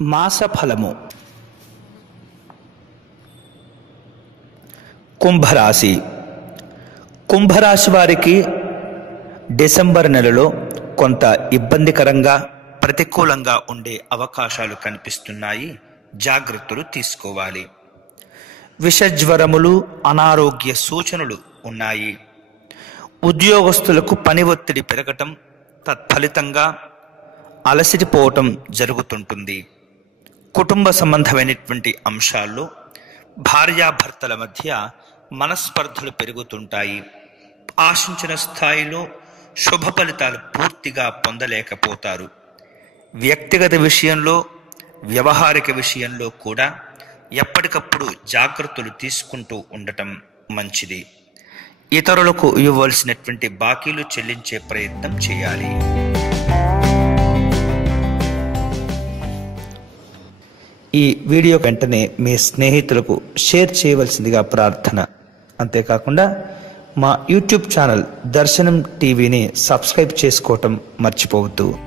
మాసఫలము. కుంభరాశి. కుంభరాశి వారికి డిసెంబర్ నెలలో కొంత ఇబ్బందికరంగా ప్రతికూలంగా ఉండే అవకాశాలు కనిపిస్తున్నాయి. జాగ్రత్తలు తీసుకోవాలి. విషజ్వరములు, అనారోగ్య సూచనలు ఉన్నాయి. ఉద్యోగస్తులకు పని ఒత్తిడి పెరగటం, తత్ఫలితంగా అలసిపోవటం జరుగుతుంటుంది. కుటుంబ సంబంధమైనటువంటి అంశాల్లో భార్యాభర్తల మధ్య మనస్పర్ధలు పెరుగుతుంటాయి. ఆశించిన స్థాయిలో శుభ ఫలితాలు పూర్తిగా పొందలేకపోతారు. వ్యక్తిగత విషయంలో, వ్యవహారిక విషయంలో కూడా ఎప్పటికప్పుడు జాగ్రత్తలు తీసుకుంటూ ఉండటం మంచిది. ఇతరులకు ఇవ్వవలసినటువంటి బాకీలు చెల్లించే ప్రయత్నం చేయాలి. ఈ వీడియో వెంటనే మీ స్నేహితులకు షేర్ చేయవలసిందిగా ప్రార్థన. అంతేకాకుండా మా యూట్యూబ్ ఛానల్ దర్శనం టీవీని సబ్స్క్రైబ్ చేసుకోవటం మర్చిపోవద్దు.